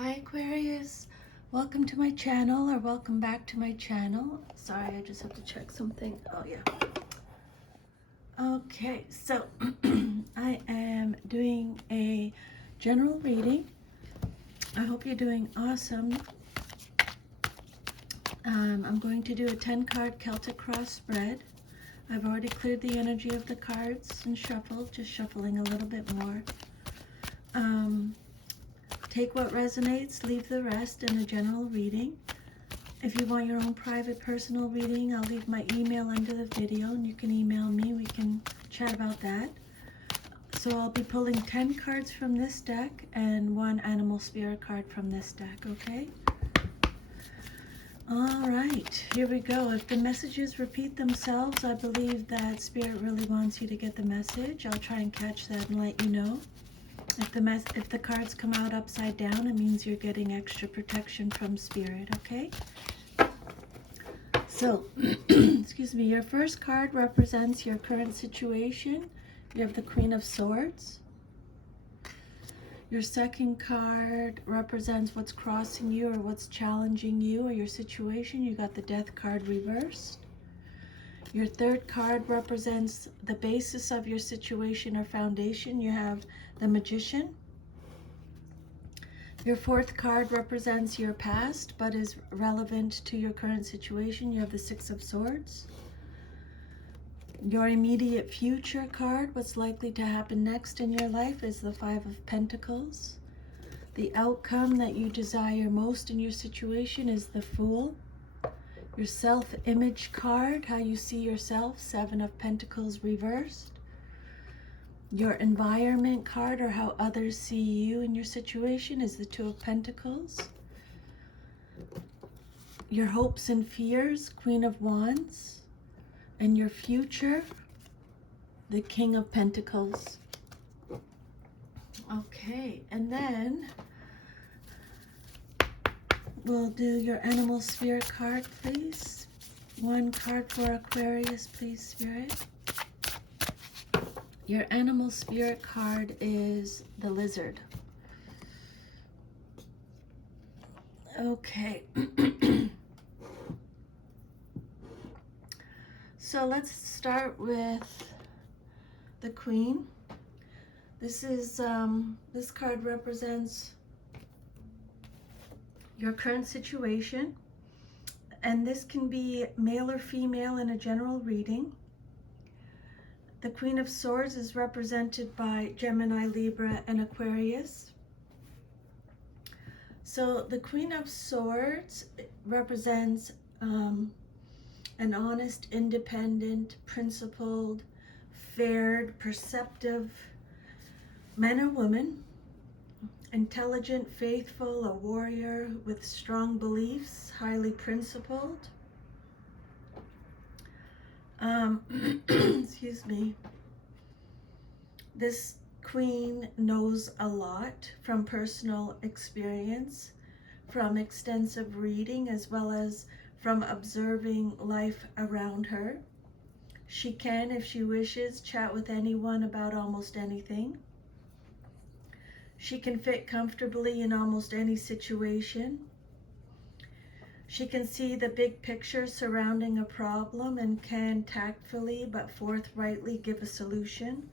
Hi Aquarius, welcome to my channel, or welcome back to my channel. Sorry, I just have to check something. Oh yeah. Okay, so I am doing a general reading. I hope you're doing awesome. I'm going to do a 10-card Celtic cross spread. I've already cleared the energy of the cards and shuffled, just shuffling a little bit more. Take what resonates, leave the rest in a general reading. If you want your own private personal reading, I'll leave my email under the video and you can email me. We can chat about that. So I'll be pulling 10 cards from this deck and 1 animal spirit card from this deck, okay? All right, here we go. If the messages repeat themselves, I believe that Spirit really wants you to get the message. I'll try and catch that and let you know. If the cards come out upside down, it means you're getting extra protection from Spirit, okay? So, excuse me, your first card represents your current situation. You have the Queen of Swords. Your second card represents what's crossing you or what's challenging you or your situation. You got the Death card reversed. Your third card represents the basis of your situation or foundation. You have the Magician. Your fourth card represents your past but is relevant to your current situation. You have the Six of Swords. Your immediate future card, what's likely to happen next in your life, is the Five of Pentacles. The outcome that you desire most in your situation is the Fool. Your self-image card, how you see yourself, Seven of Pentacles reversed. Your environment card, or how others see you in your situation, is the Two of Pentacles. Your hopes and fears, Queen of Wands. And your future, the King of Pentacles. Okay, and then we'll do your animal spirit card, please. 1 card for Aquarius, please, Spirit. Your animal spirit card is the Lizard. Okay. So let's start with the Queen. This card represents your current situation, and this can be male or female in a general reading. The Queen of Swords is represented by Gemini, Libra, and Aquarius. So the Queen of Swords represents an honest, independent, principled, fair, perceptive man or woman, intelligent, faithful, a warrior with strong beliefs, highly principled. Excuse me. This Queen knows a lot from personal experience, from extensive reading, as well as from observing life around her. She can, if she wishes, chat with anyone about almost anything. She can fit comfortably in almost any situation. She can see the big picture surrounding a problem and can tactfully but forthrightly give a solution.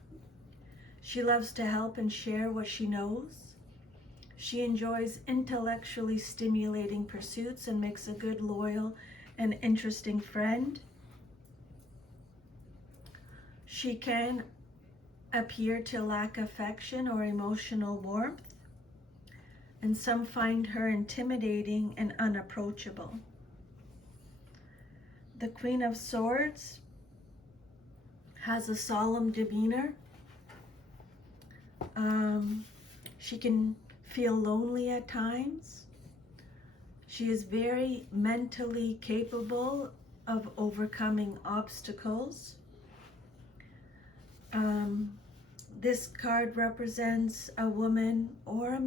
She loves to help and share what she knows. She enjoys intellectually stimulating pursuits and makes a good, loyal, and interesting friend. She can appear to lack affection or emotional warmth, and some find her intimidating and unapproachable. The Queen of Swords has a solemn demeanor. She can feel lonely at times. She is very mentally capable of overcoming obstacles. This card represents a woman or a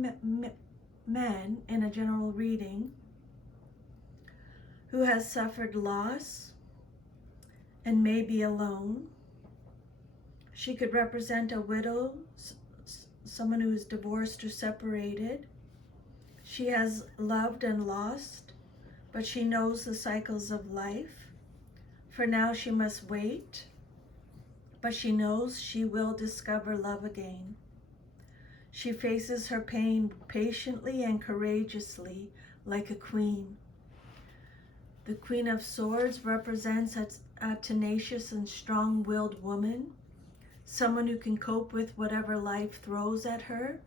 man in a general reading who has suffered loss and may be alone. She could represent a widow, someone who is divorced or separated. She has loved and lost, but she knows the cycles of life. For now, she must wait, but she knows she will discover love again. She faces her pain patiently and courageously, like a queen. The Queen of Swords represents a tenacious and strong-willed woman, someone who can cope with whatever life throws at her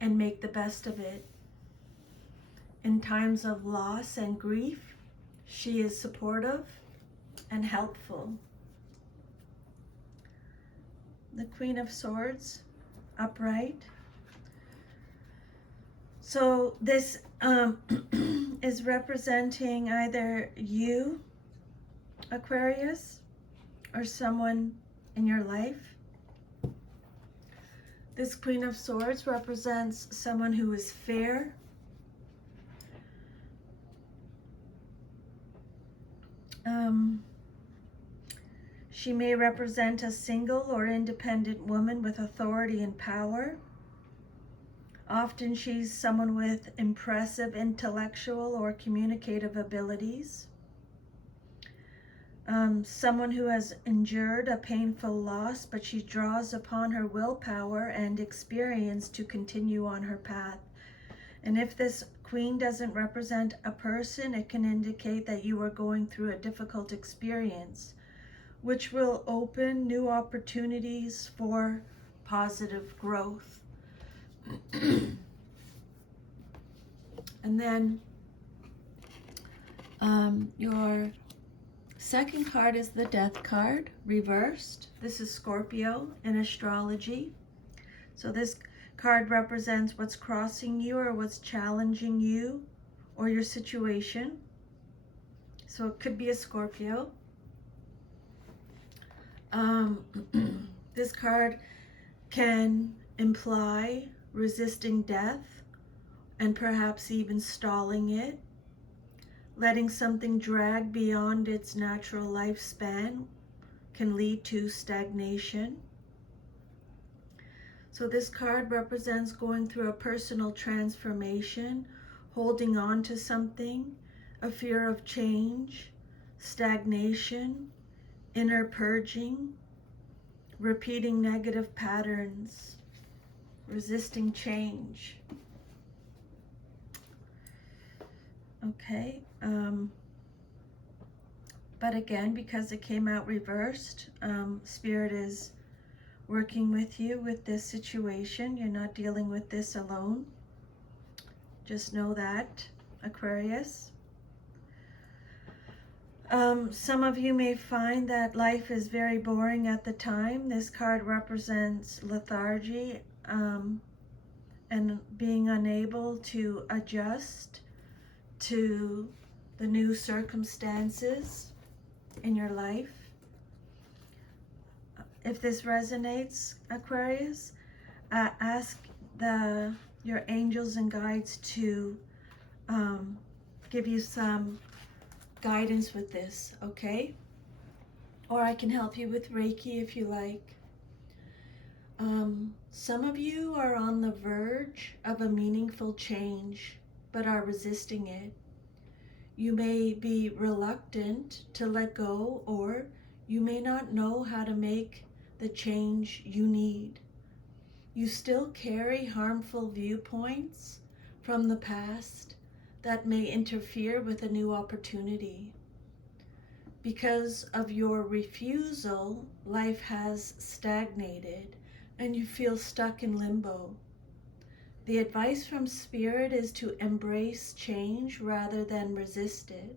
and make the best of it. In times of loss and grief, she is supportive and helpful. The Queen of Swords, upright. So this is representing either you, Aquarius, or someone in your life. This Queen of Swords represents someone who is fair, she may represent a single or independent woman with authority and power. Often she's someone with impressive intellectual or communicative abilities. Someone who has endured a painful loss, but she draws upon her willpower and experience to continue on her path. And if this queen doesn't represent a person, it can indicate that you are going through a difficult experience, which will open new opportunities for positive growth. And then your second card is the Death card, reversed. This is Scorpio in astrology. So this card represents what's crossing you or what's challenging you or your situation. So it could be a Scorpio. This card can imply resisting death and perhaps even stalling it. Letting something drag beyond its natural lifespan can lead to stagnation. So this card represents going through a personal transformation, holding on to something, a fear of change, stagnation, inner purging, repeating negative patterns, resisting change. Okay, but again, because it came out reversed, Spirit is working with you with this situation. You're not dealing with this alone. Just know that, Aquarius. Some of you may find that life is very boring at the time. This card represents lethargy and being unable to adjust to the new circumstances in your life. If this resonates, Aquarius, ask your angels and guides to give you some guidance with this, okay? Or I can help you with Reiki if you like. Some of you are on the verge of a meaningful change, but are resisting it. You may be reluctant to let go, or you may not know how to make the change you need. You still carry harmful viewpoints from the past that may interfere with a new opportunity. Because of your refusal, life has stagnated and you feel stuck in limbo. The advice from Spirit is to embrace change rather than resist it.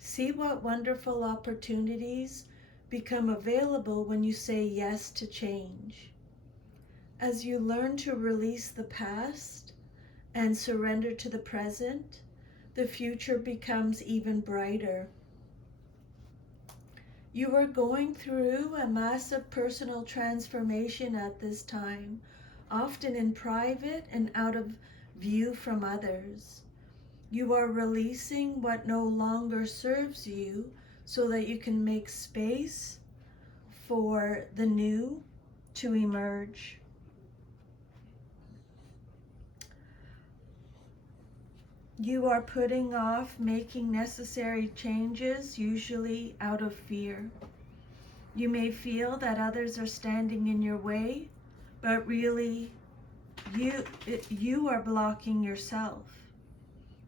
See what wonderful opportunities become available when you say yes to change. As you learn to release the past and surrender to the present, the future becomes even brighter. You are going through a massive personal transformation at this time, often in private and out of view from others. You are releasing what no longer serves you so that you can make space for the new to emerge. You are putting off making necessary changes, usually out of fear. You may feel that others are standing in your way, but really you are blocking yourself.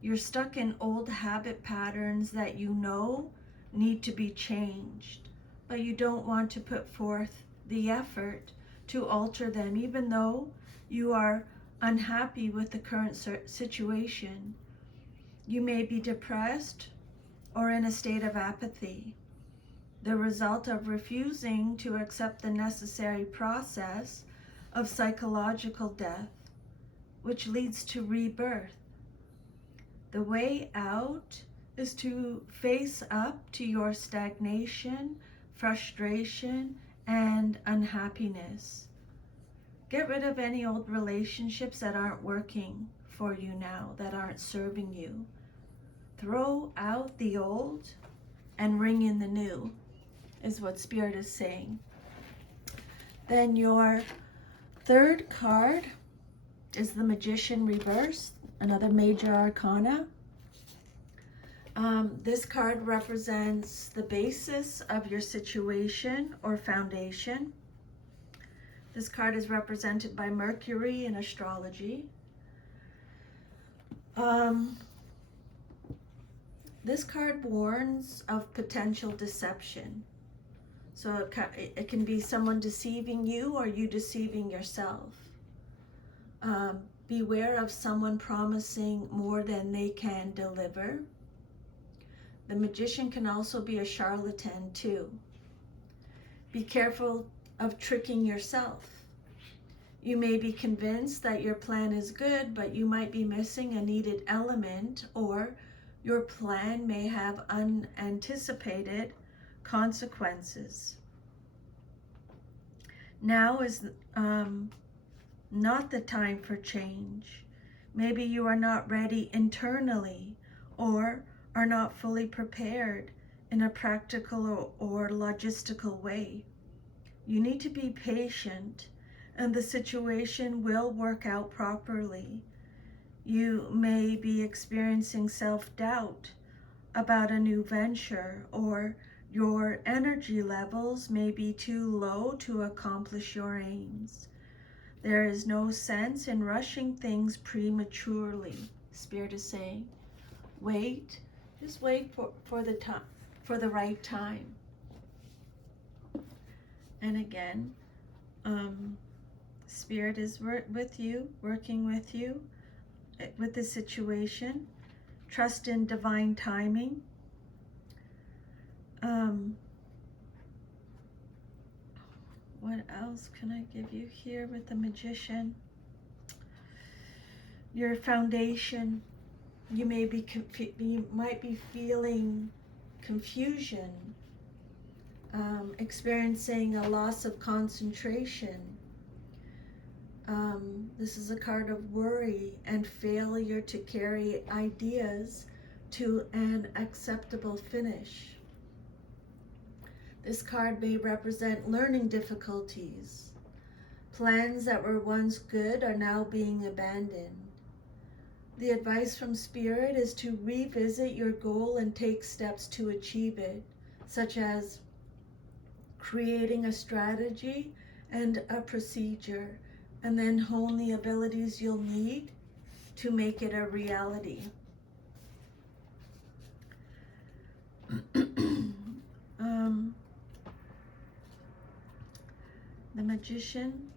You're stuck in old habit patterns that you know need to be changed, but you don't want to put forth the effort to alter them, even though you are unhappy with the current situation. You may be depressed or in a state of apathy, the result of refusing to accept the necessary process of psychological death, which leads to rebirth. The way out is to face up to your stagnation, frustration, and unhappiness. Get rid of any old relationships that aren't working for you now, that aren't serving you. Throw out the old and ring in the new, is what Spirit is saying. Then your third card is the Magician reversed, another major arcana. This card represents the basis of your situation or foundation. This card is represented by Mercury in astrology. This card warns of potential deception. So it can be someone deceiving you or you deceiving yourself. Beware of someone promising more than they can deliver. The Magician can also be a charlatan too. Be careful of tricking yourself. You may be convinced that your plan is good, but you might be missing a needed element, or your plan may have unanticipated consequences. Now is not the time for change. Maybe you are not ready internally, or are not fully prepared in a practical or logistical way. You need to be patient, and the situation will work out properly. You may be experiencing self-doubt about a new venture, or your energy levels may be too low to accomplish your aims. There is no sense in rushing things prematurely. Spirit is saying, wait, just wait for the right time. And again, Spirit is working with you with the situation. Trust in divine timing. What else can I give you here with the Magician? Your foundation. You might be feeling confusion, experiencing a loss of concentration. This is a card of worry and failure to carry ideas to an acceptable finish. This card may represent learning difficulties. Plans that were once good are now being abandoned. The advice from Spirit is to revisit your goal and take steps to achieve it, such as creating a strategy and a procedure, and then hone the abilities you'll need to make it a reality. The Magician,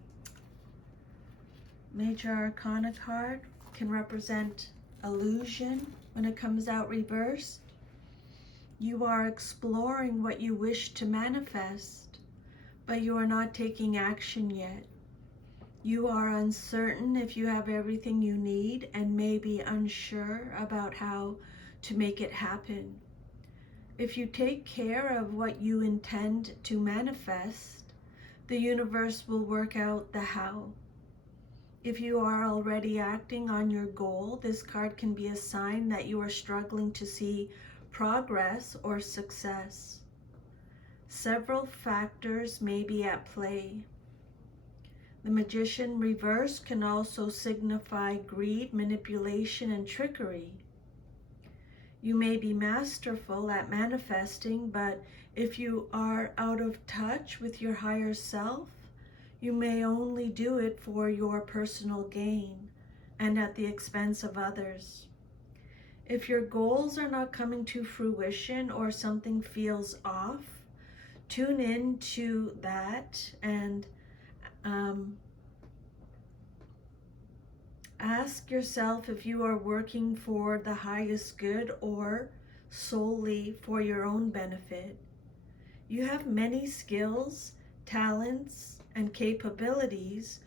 Major Arcana card, can represent illusion when it comes out reversed. You are exploring what you wish to manifest, but you are not taking action yet. You are uncertain if you have everything you need and may be unsure about how to make it happen. If you take care of what you intend to manifest, the universe will work out the how. If you are already acting on your goal, this card can be a sign that you are struggling to see progress or success. Several factors may be at play. The Magician reverse can also signify greed, manipulation, and trickery. You may be masterful at manifesting, but if you are out of touch with your higher self, you may only do it for your personal gain and at the expense of others. If your goals are not coming to fruition or something feels off, tune in to that and ask yourself if you are working for the highest good or solely for your own benefit. You have many skills, talents, and capabilities,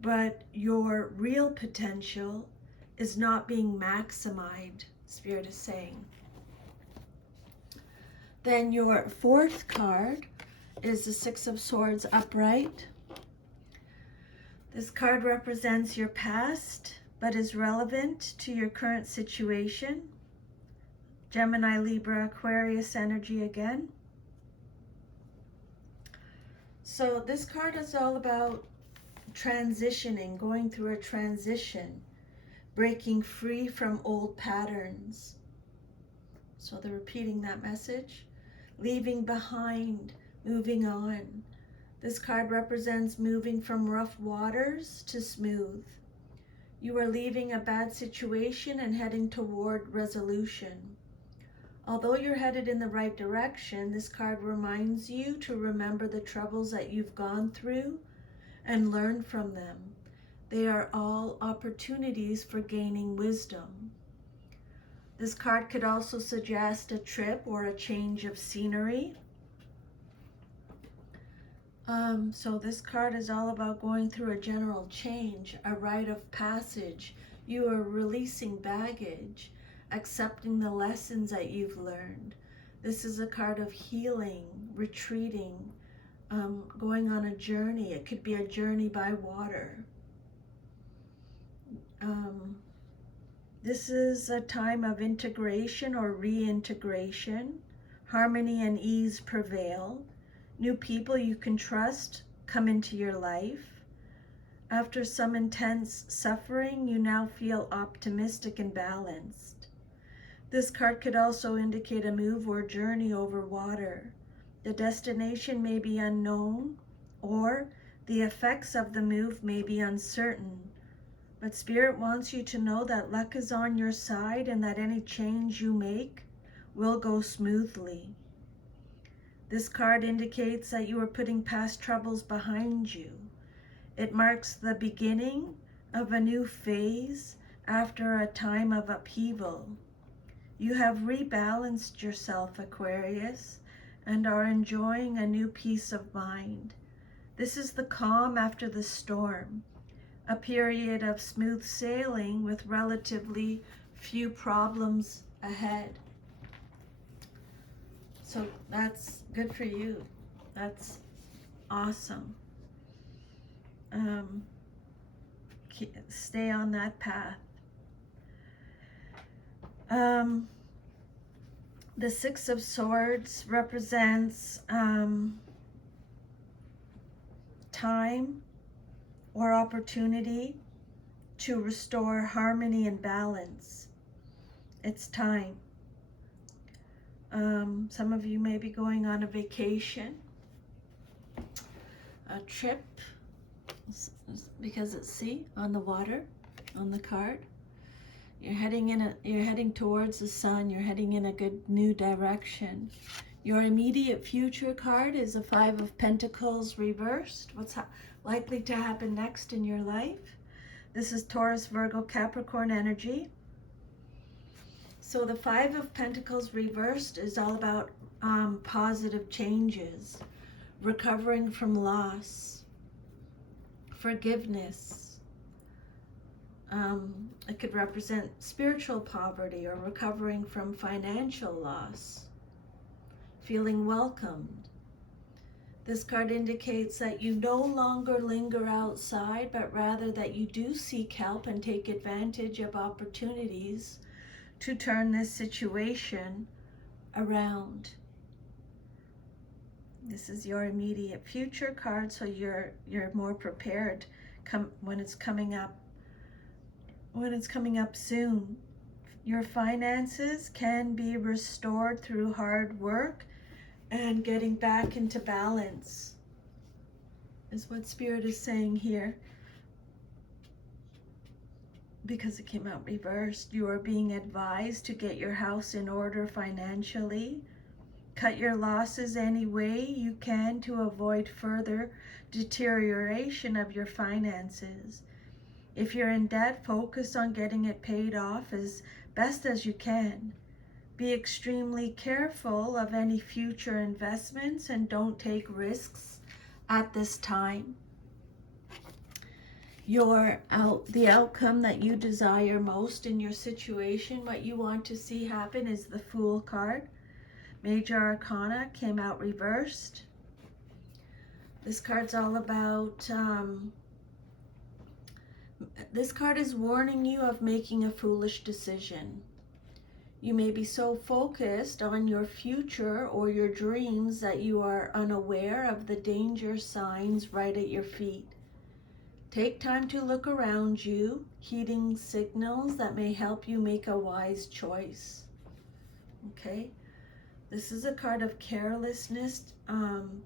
but your real potential is not being maximized, Spirit is saying. Then your fourth card is the Six of Swords upright. This card represents your past, but is relevant to your current situation. Gemini, Libra, Aquarius energy again. So this card is all about transitioning, going through a transition, breaking free from old patterns. So they're repeating that message. Leaving behind, moving on. This card represents moving from rough waters to smooth. You are leaving a bad situation and heading toward resolution. Although you're headed in the right direction, this card reminds you to remember the troubles that you've gone through and learn from them. They are all opportunities for gaining wisdom. This card could also suggest a trip or a change of scenery. So this card is all about going through a general change, a rite of passage. You are releasing baggage, accepting the lessons that you've learned. This is a card of healing, retreating, going on a journey. It could be a journey by water. This is a time of integration or reintegration. Harmony and ease prevail. New people you can trust come into your life. After some intense suffering, you now feel optimistic and balanced. This card could also indicate a move or journey over water. The destination may be unknown, or the effects of the move may be uncertain. But Spirit wants you to know that luck is on your side and that any change you make will go smoothly. This card indicates that you are putting past troubles behind you. It marks the beginning of a new phase after a time of upheaval. You have rebalanced yourself, Aquarius, and are enjoying a new peace of mind. This is the calm after the storm, a period of smooth sailing with relatively few problems ahead. So that's good for you. That's awesome. Stay on that path. The Six of Swords represents time or opportunity to restore harmony and balance. It's time. Some of you may be going on a vacation, a trip, because it's on the water, on the card. You're heading towards the sun. You're heading in a good new direction. Your immediate future card is a Five of Pentacles reversed. What's likely to happen next in your life? This is Taurus, Virgo, Capricorn energy. So the Five of Pentacles reversed is all about positive changes, recovering from loss, forgiveness. It could represent spiritual poverty or recovering from financial loss, feeling welcomed. This card indicates that you no longer linger outside, but rather that you do seek help and take advantage of opportunities to turn this situation around. This is your immediate future card, so you're more prepared when it's coming up soon. Your finances can be restored through hard work and getting back into balance, is what Spirit is saying here. Because it came out reversed, you are being advised to get your house in order financially. Cut your losses any way you can to avoid further deterioration of your finances. If you're in debt, focus on getting it paid off as best as you can. Be extremely careful of any future investments and don't take risks at this time. The outcome that you desire most in your situation, what you want to see happen, is the Fool card. Major Arcana came out reversed. This card's all about, this card is warning you of making a foolish decision. You may be so focused on your future or your dreams that you are unaware of the danger signs right at your feet. Take time to look around you, heeding signals that may help you make a wise choice. Okay? This is a card of carelessness,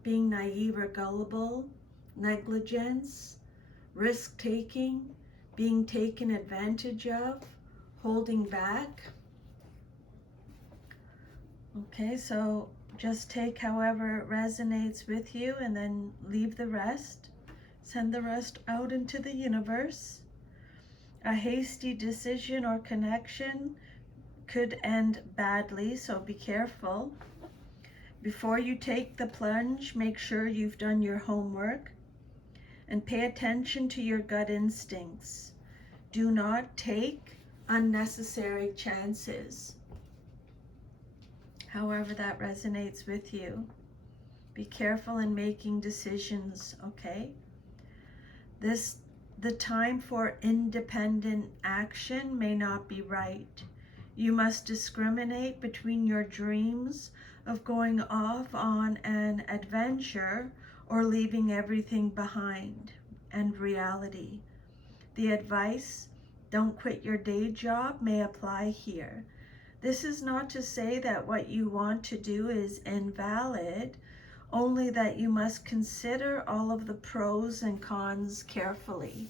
being naive or gullible, negligence, risk-taking, being taken advantage of, holding back. Okay, so just take however it resonates with you and then leave the rest. Send the rest out into the universe. A hasty decision or connection could end badly, so be careful. Before you take the plunge, make sure you've done your homework and pay attention to your gut instincts. Do not take unnecessary chances. However that resonates with you. Be careful in making decisions, okay? The time for independent action may not be right. You must discriminate between your dreams of going off on an adventure or leaving everything behind and reality. The advice, don't quit your day job, may apply here. This is not to say that what you want to do is invalid, only that you must consider all of the pros and cons carefully.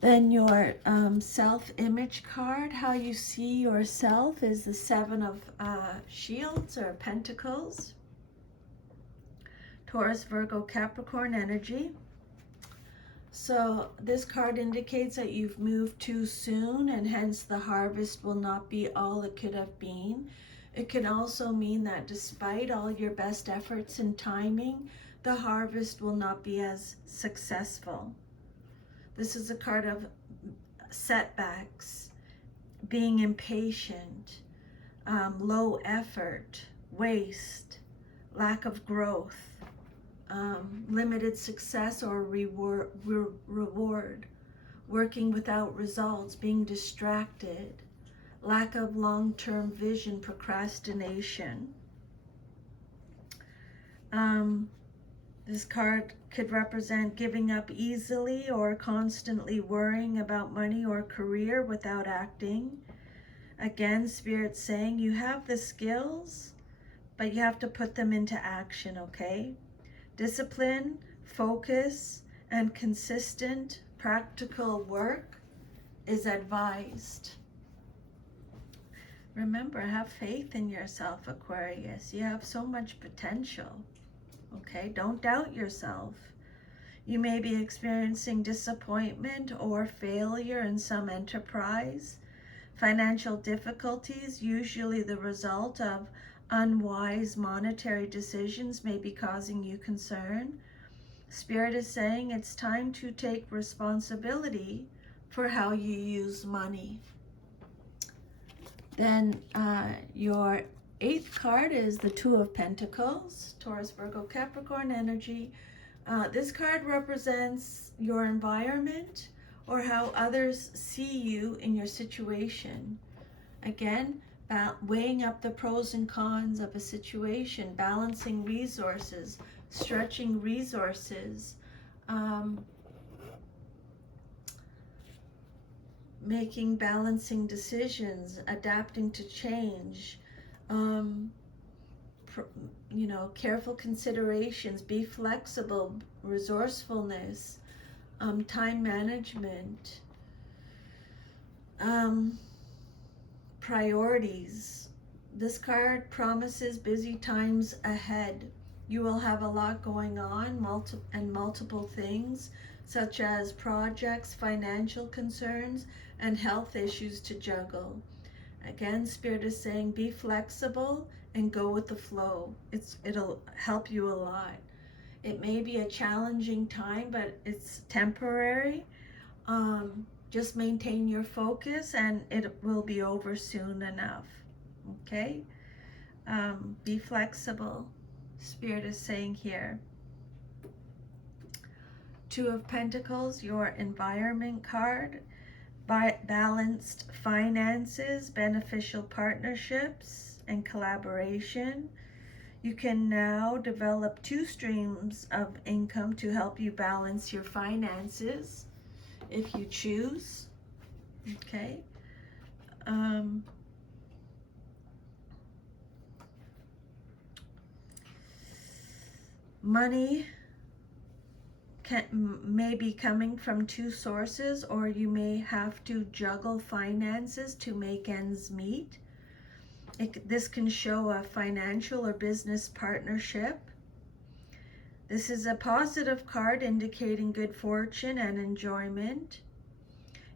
Then your self-image card, how you see yourself, is the Seven of Shields or Pentacles. Taurus, Virgo, Capricorn energy. So this card indicates that you've moved too soon and hence the harvest will not be all it could have been. It can also mean that despite all your best efforts and timing, the harvest will not be as successful. This is a card of setbacks, being impatient, low effort, waste, lack of growth, limited success or reward, working without results, being distracted, lack of long-term vision, procrastination. This card could represent giving up easily or constantly worrying about money or career without acting. Again, Spirit's saying you have the skills, but you have to put them into action, okay? Discipline, focus, and consistent practical work is advised. Remember, have faith in yourself, Aquarius. You have so much potential. Okay, don't doubt yourself. You may be experiencing disappointment or failure in some enterprise. Financial difficulties, usually the result of unwise monetary decisions, may be causing you concern. Spirit is saying it's time to take responsibility for how you use money. Then your 8th card is the Two of Pentacles, Taurus, Virgo, Capricorn energy. This card represents your environment or how others see you in your situation. Again, weighing up the pros and cons of a situation, balancing resources, stretching resources, making balancing decisions, adapting to change, um, careful considerations, be flexible, resourcefulness, time management, priorities. This card promises busy times ahead. You will have a lot going on, multiple things, such as projects, financial concerns, and health issues to juggle. Again, Spirit is saying be flexible and go with the flow. It'll help you a lot. It may be a challenging time, but it's temporary. Just maintain your focus and it will be over soon enough. Okay? Be flexible. Spirit is saying here. Two of Pentacles, your environment card. Balanced finances, beneficial partnerships, and collaboration. You can now develop 2 streams of income to help you balance your finances if you choose. Okay. Money may be coming from 2 sources, or you may have to juggle finances to make ends meet. This can show a financial or business partnership. This is a positive card indicating good fortune and enjoyment.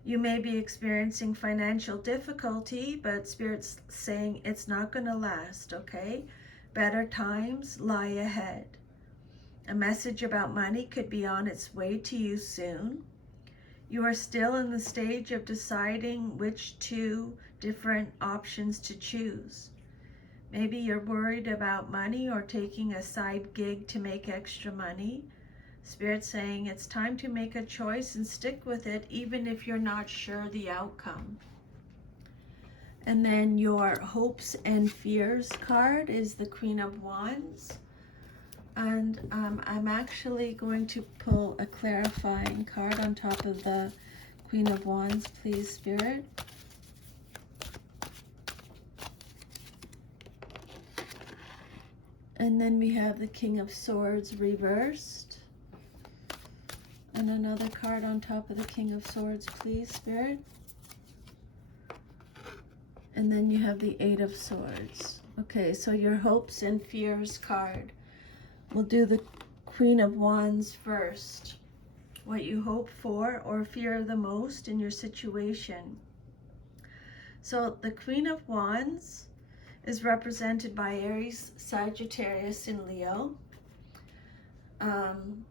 You may be experiencing financial difficulty, but Spirit's saying it's not going to last, okay? Better times lie ahead. A message about money could be on its way to you soon. You are still in the stage of deciding which 2 different options to choose. Maybe you're worried about money or taking a side gig to make extra money. Spirit's saying it's time to make a choice and stick with it, even if you're not sure the outcome. And then your hopes and fears card is the Queen of Wands. And I'm actually going to pull a clarifying card on top of the Queen of Wands, please, Spirit. And then we have the King of Swords reversed. And another card on top of the King of Swords, please, Spirit. And then you have the Eight of Swords. Okay, so your hopes and fears card. We'll do the Queen of Wands first. What you hope for or fear the most in your situation. So the Queen of Wands is represented by Aries, Sagittarius, and Leo.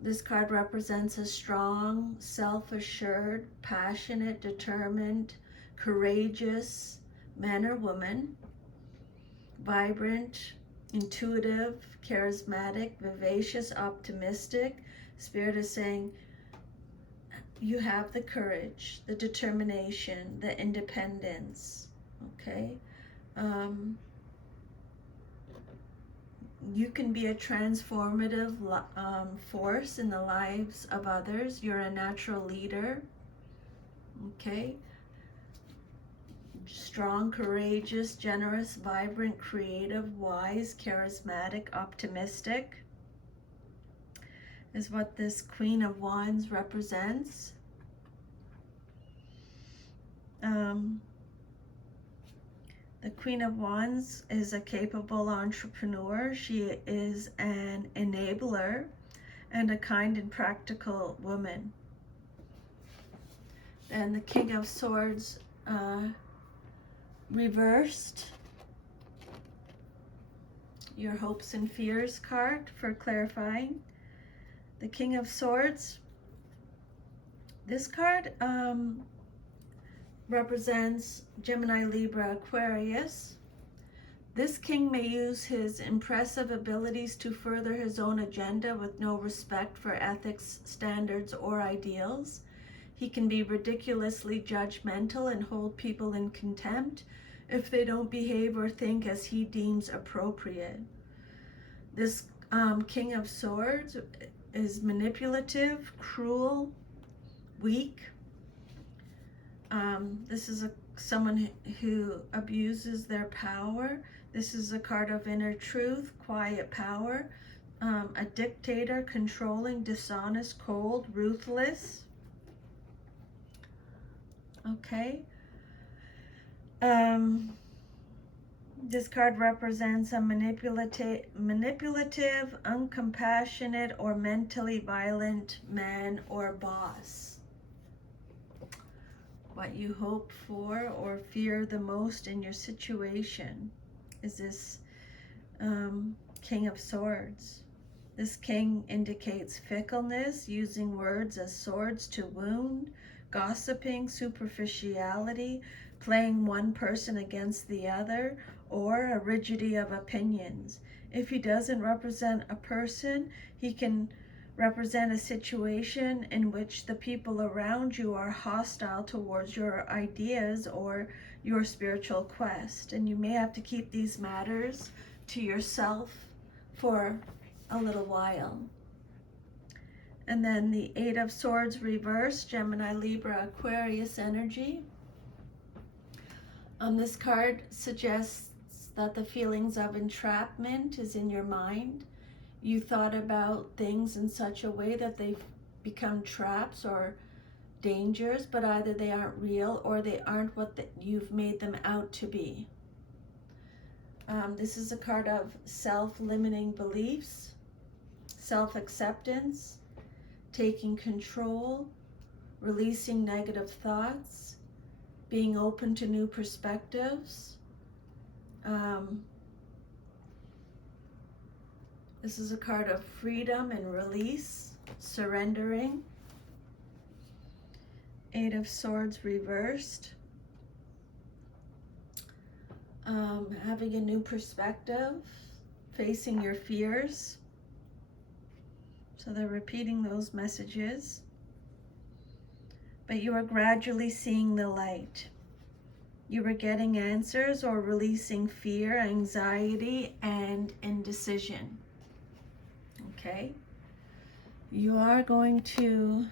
This card represents a strong, self-assured, passionate, determined, courageous man or woman. Vibrant, intuitive, charismatic, vivacious, optimistic. Spirit is saying you have the courage, the determination, the independence. Okay? You can be a transformative force in the lives of others. You're a natural leader. Okay? Strong, courageous, generous, vibrant, creative, wise, charismatic, optimistic is what this Queen of Wands represents. The Queen of Wands is a capable entrepreneur. She is an enabler and a kind and practical woman. And the King of Swords reversed. Your hopes and fears card for clarifying. The King of Swords. This card represents Gemini, Libra, Aquarius. This king may use his impressive abilities to further his own agenda with no respect for ethics, standards, or ideals. He can be ridiculously judgmental and hold people in contempt if they don't behave or think as he deems appropriate. This King of Swords is manipulative, cruel, weak, This is someone who abuses their power. This is a card of inner truth, quiet power. A dictator, controlling, dishonest, cold, ruthless. Okay. This card represents a manipulative, uncompassionate, or mentally violent man or boss. What you hope for or fear the most in your situation is this King of Swords. This king indicates fickleness, using words as swords to wound, gossiping, superficiality, playing one person against the other, or a rigidity of opinions. If he doesn't represent a person, he can represent a situation in which the people around you are hostile towards your ideas or your spiritual quest. And you may have to keep these matters to yourself for a little while. And then the Eight of Swords reversed, Gemini, Libra, Aquarius energy. This card suggests that the feelings of entrapment is in your mind. You thought about things in such a way that they've become traps or dangers, but either they aren't real or they aren't what you've made them out to be. This is a card of self-limiting beliefs, self-acceptance, taking control, releasing negative thoughts, being open to new perspectives. This is a card of freedom and release, surrendering. Eight of Swords reversed. Having a new perspective, facing your fears. So they're repeating those messages. But you are gradually seeing the light. You are getting answers or releasing fear, anxiety, and indecision. Okay? You are going to,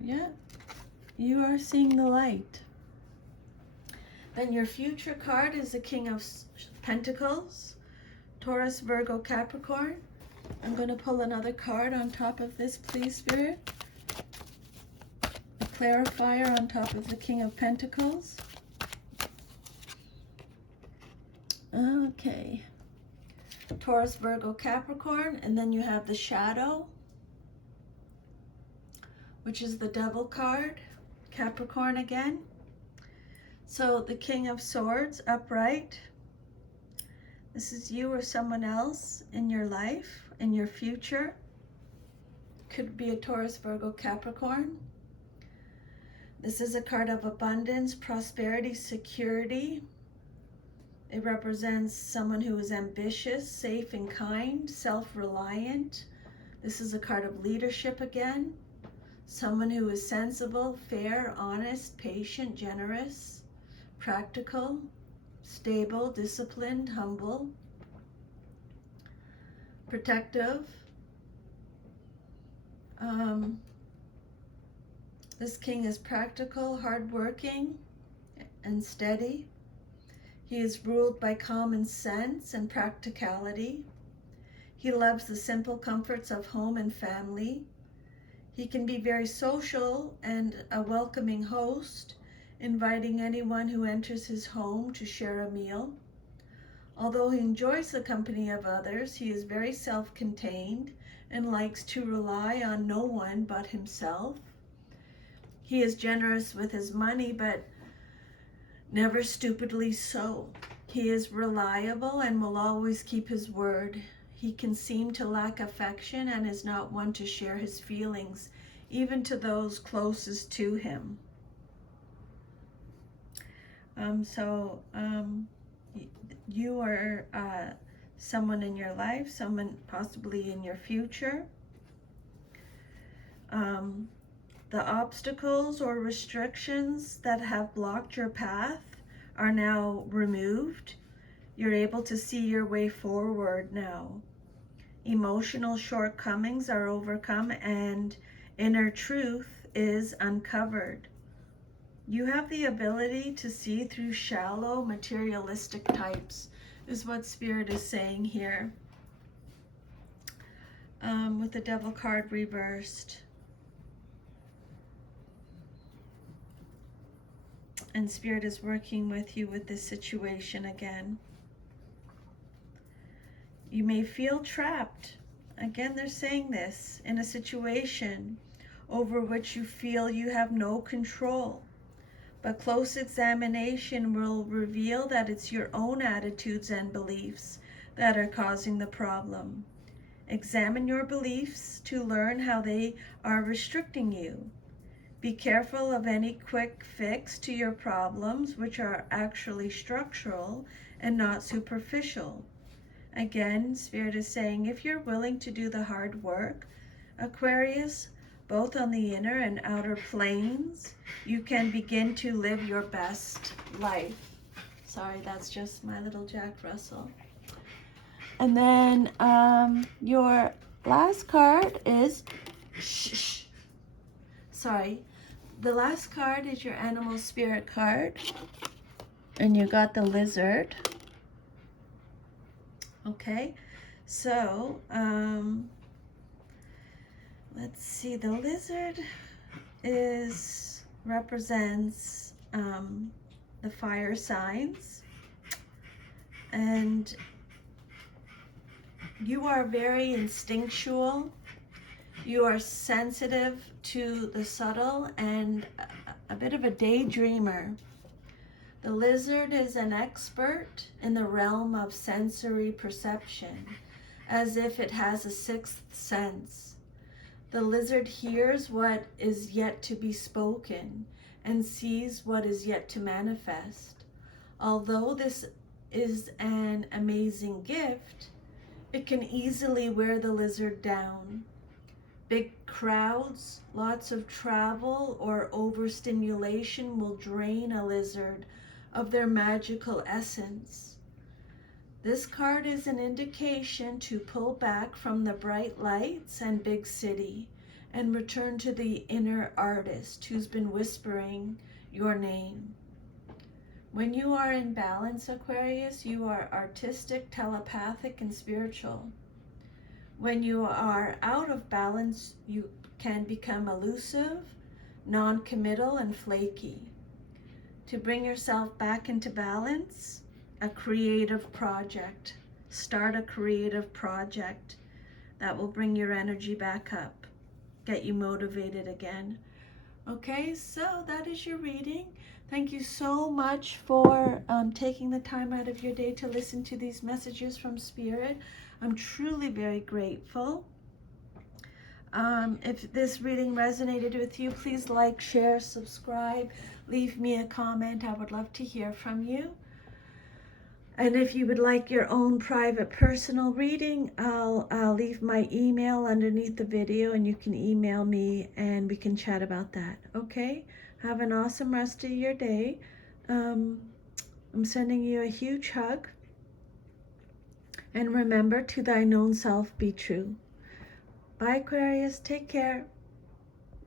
you are seeing the light. Then your future card is the King of Pentacles, Taurus, Virgo, Capricorn. I'm going to pull another card on top of this, please, Spirit. A clarifier on top of the King of Pentacles. Okay. Taurus, Virgo, Capricorn. And then you have the Shadow, which is the Devil card, Capricorn again. So the King of Swords, upright. This is you or someone else in your life, in your future. Could be a Taurus, Virgo, Capricorn. This is a card of abundance, prosperity, security. It represents someone who is ambitious, safe and kind, self-reliant. This is a card of leadership again. Someone who is sensible, fair, honest, patient, generous, practical, stable, disciplined, humble, protective. This king is practical, hardworking, and steady. He is ruled by common sense and practicality. He loves the simple comforts of home and family. He can be very social and a welcoming host, inviting anyone who enters his home to share a meal. Although he enjoys the company of others, he is very self-contained and likes to rely on no one but himself. He is generous with his money, but never stupidly so. He is reliable and will always keep his word. He can seem to lack affection and is not one to share his feelings, even to those closest to him. You are someone in your life, someone possibly in your future. The obstacles or restrictions that have blocked your path are now removed. You're able to see your way forward now. Emotional shortcomings are overcome and inner truth is uncovered. You have the ability to see through shallow materialistic types, is what Spirit is saying here. With the Devil card reversed. And Spirit is working with you with this situation again. You may feel trapped. Again, they're saying this, in a situation over which you feel you have no control. But close examination will reveal that it's your own attitudes and beliefs that are causing the problem. Examine your beliefs to learn how they are restricting you. Be careful of any quick fix to your problems, which are actually structural and not superficial. Again, Spirit is saying, if you're willing to do the hard work, Aquarius, both on the inner and outer planes, you can begin to live your best life. Sorry, that's just my little Jack Russell. And then your last card is, sorry, the last card is your animal spirit card. And you got the lizard. Okay, so let's see, the lizard represents the fire signs, and you are very instinctual. You are sensitive to the subtle and a bit of a daydreamer. The lizard is an expert in the realm of sensory perception, as if it has a sixth sense. The lizard hears what is yet to be spoken and sees what is yet to manifest. Although this is an amazing gift, it can easily wear the lizard down. Big crowds, lots of travel, or overstimulation will drain a lizard of their magical essence. This card is an indication to pull back from the bright lights and big city and return to the inner artist who's been whispering your name. When you are in balance, Aquarius, you are artistic, telepathic, and spiritual. When you are out of balance, you can become elusive, non-committal, and flaky. To bring yourself back into balance, a creative project. Start a creative project that will bring your energy back up, get you motivated again. Okay, so that is your reading. Thank you so much for taking the time out of your day to listen to these messages from Spirit. I'm truly very grateful. If this reading resonated with you, please like, share, subscribe, leave me a comment. I would love to hear from you. And if you would like your own private personal reading, I'll leave my email underneath the video, and you can email me and we can chat about that. Okay? Have an awesome rest of your day. I'm sending you a huge hug. And remember, to thine own self be true. Bye, Aquarius. Take care.